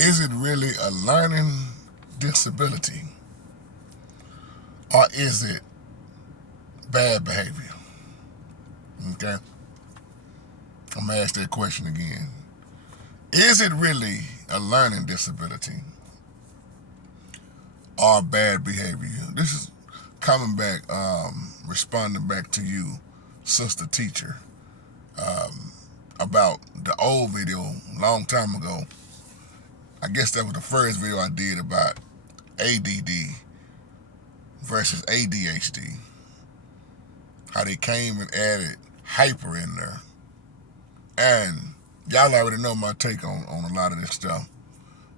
Is it really a learning disability or is it bad behavior? Okay? I'm going to ask that question again. Is it really a learning disability or bad behavior? This is coming back, responding back to you, sister teacher, about the old video a long time ago. I guess that was the first video I did about ADD versus ADHD. How they came and added hyper in there. And y'all already know my take on a lot of this stuff.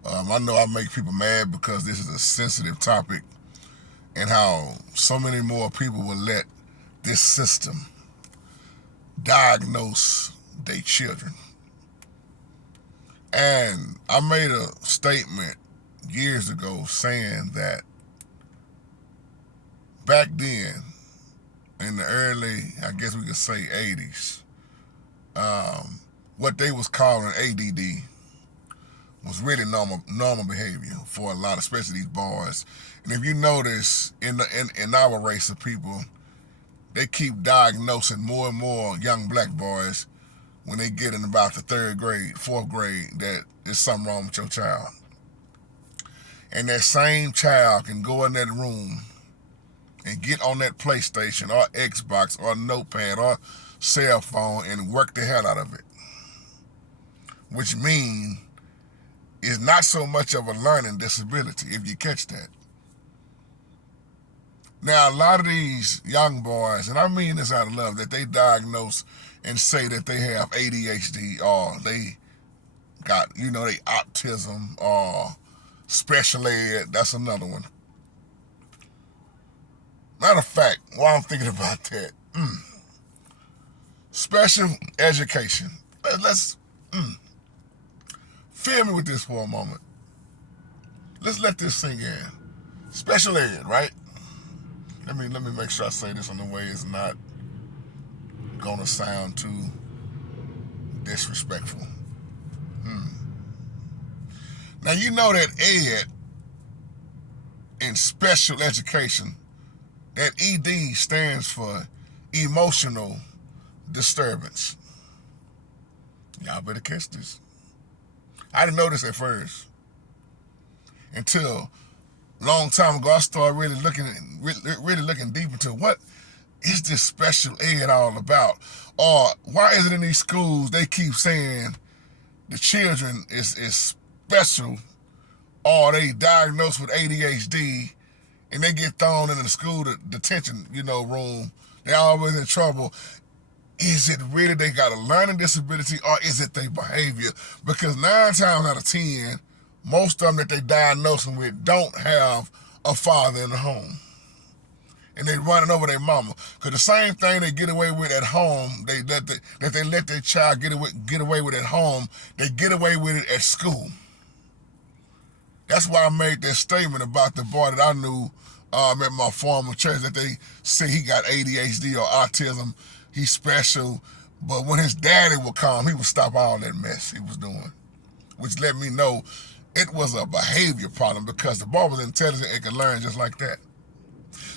I know I make people mad because this is a sensitive topic and how so many more people will let this system diagnose their children. And I made a statement years ago saying that back then, in the early, I guess we could say 80s, what they was calling ADD was really normal behavior for a lot, especially these boys. And if you notice, in our race of people, they keep diagnosing more and more young black boys when they get in about the third grade, fourth grade, that there's something wrong with your child. And that same child can go in that room and get on that PlayStation or Xbox or notepad or cell phone and work the hell out of it. Which means it's not so much of a learning disability, if you catch that. Now, a lot of these young boys, and I mean this out of love, that they diagnose and say that they have ADHD or they got, they autism or special ed, that's another one. Matter of fact, while I'm thinking about that, special education. Let's feel me with this for a moment. Let's let this sink in. Special ed, right? Let me make sure I say this in a way it's not gonna sound too disrespectful. Now you know that ed in special education, that ED stands for emotional disturbance. Y'all better catch this. I didn't know this at first until a long time ago. I started really looking deep into what is this special ed all about, or why is it in these schools they keep saying the children is special, or they diagnosed with ADHD and they get thrown in the school detention room. They're always in trouble. Is it really they got a learning disability or is it their behavior? Because 9 times out of 10, most of them that they diagnosing with don't have a father in the home. And they running over their mama. Because the same thing they get away with at home, they let their child get away with at home, they get away with it at school. That's why I made that statement about the boy that I knew at my former church, that they say he got ADHD or autism. He's special, but when his daddy would come, he would stop all that mess he was doing, which let me know it was a behavior problem because the boy was intelligent and could learn just like that.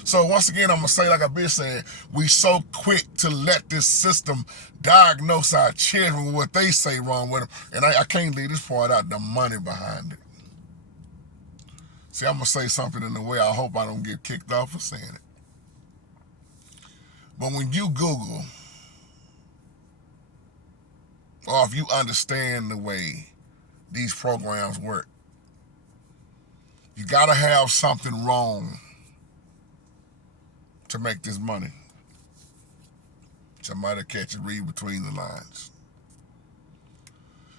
So once again, I'm going to say, like I've been saying, we so quick to let this system diagnose our children with what they say wrong with them. And I can't leave this part out, the money behind it. See, I'm going to say something in a way I hope I don't get kicked off for saying it. But when you Google, or if you understand the way these programs work, you got to have something wrong to make this money. Somebody catch it, read between the lines.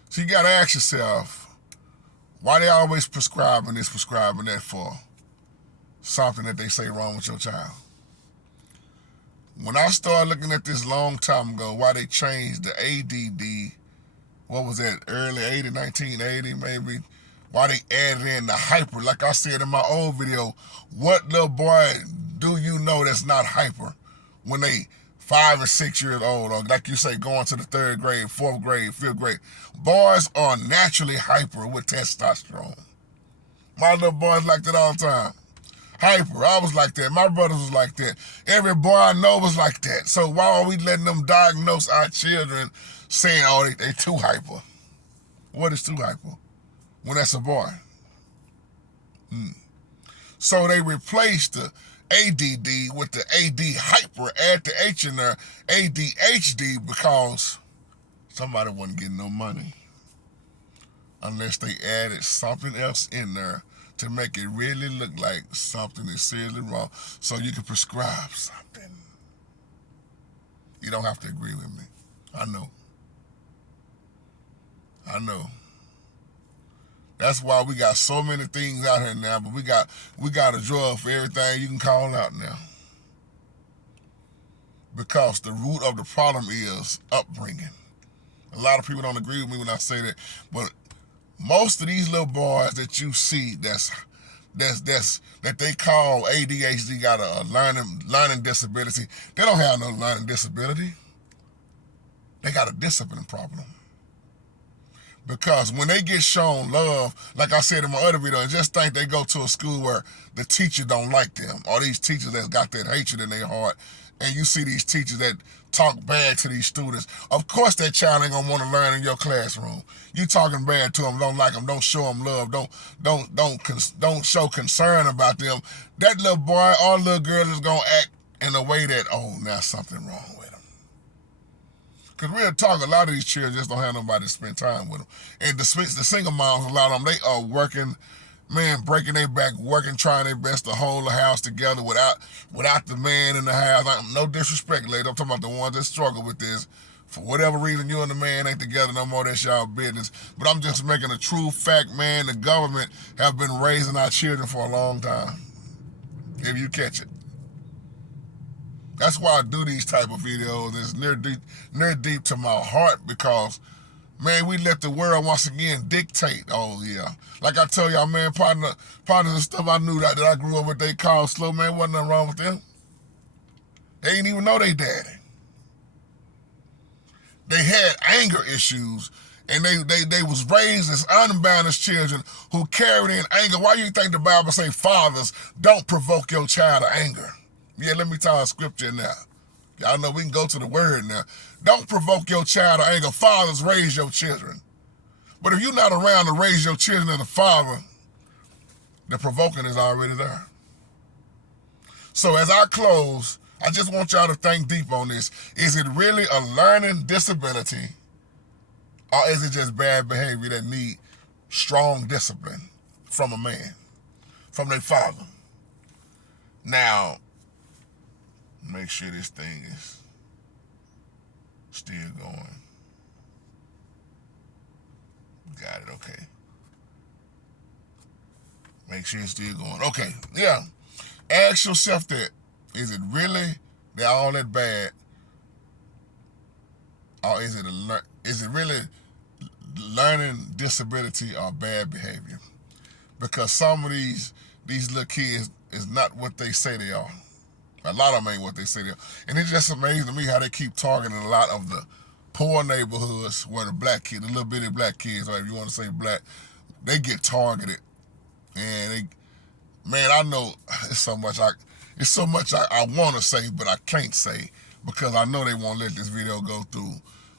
So you got to ask yourself, why they always prescribing this, prescribing that for something that they say wrong with your child? When I started looking at this long time ago, why they changed the ADD, what was that, early 80, 1980 maybe, why they added in the hyper, like I said in my old video, what little boy do you know that's not hyper when they 5 and 6 years old, or like you say, going to the 3rd grade, 4th grade, 5th grade. Boys are naturally hyper with testosterone. My little boys like that all the time. Hyper. I was like that. My brothers was like that. Every boy I know was like that. So why are we letting them diagnose our children saying, oh, they too hyper? What is too hyper? When that's a boy. So they replaced the ADD with the AD hyper, add the H in there, ADHD, because somebody wasn't getting no money unless they added something else in there to make it really look like something is seriously wrong, so you can prescribe something. You don't have to agree with me. I know. That's why we got so many things out here now, but we got a drug for everything you can call out now. Because the root of the problem is upbringing. A lot of people don't agree with me when I say that, but most of these little boys that you see that they call ADHD got a learning disability. They don't have no learning disability. They got a discipline problem. Because when they get shown love, like I said in my other video, just think they go to a school where the teacher don't like them, or these teachers that got that hatred in their heart, and you see these teachers that talk bad to these students. Of course that child ain't gonna want to learn in your classroom. You talking bad to them, don't like them, don't show them love, don't show concern about them. That little boy or little girl is gonna act in a way that, oh, now something wrong with them. Because real talk, a lot of these children just don't have nobody to spend time with them. And the single moms, a lot of them, they are working, man, breaking their back, working, trying their best to hold the house together without the man in the house. No disrespect, lady. I'm talking about the ones that struggle with this. For whatever reason, you and the man ain't together no more, that's y'all business. But I'm just making a true fact, man. The government have been raising our children for a long time. If you catch it. That's why I do these type of videos. It's near deep to my heart, because, man, we let the world once again dictate. Oh, yeah. Like I tell y'all, man, partners and stuff I knew that I grew up with, they called slow, man, wasn't nothing wrong with them. They didn't even know they daddy. They had anger issues, and they was raised as unbound as children who carried in anger. Why you think the Bible say, fathers, don't provoke your child to anger? Yeah, let me tell a scripture now. Y'all know we can go to the word now. Don't provoke your child to anger. Fathers, raise your children. But if you're not around to raise your children as a father, the provoking is already there. So as I close, I just want y'all to think deep on this. Is it really a learning disability, or is it just bad behavior that need strong discipline from a man, from their father? Now, make sure this thing is still going. Got it, okay. Make sure it's still going. Okay, yeah. Ask yourself that. Is it really all that bad? Or is it really learning disability or bad behavior? Because some of these little kids is not what they say they are. A lot of them ain't what they say they are. And it's just amazing to me how they keep targeting a lot of the poor neighborhoods where the black kids, the little bitty black kids, or if you want to say black, they get targeted. And man, I know it's so much I want to say, but I can't say, because I know they won't let this video go through.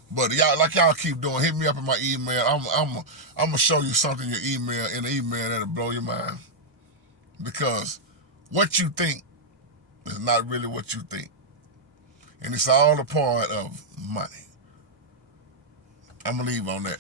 But y'all keep doing, hit me up in my email. I'm gonna show you something in the email that'll blow your mind. Because what you think is not really what you think. And it's all a part of money. I'm gonna leave on that.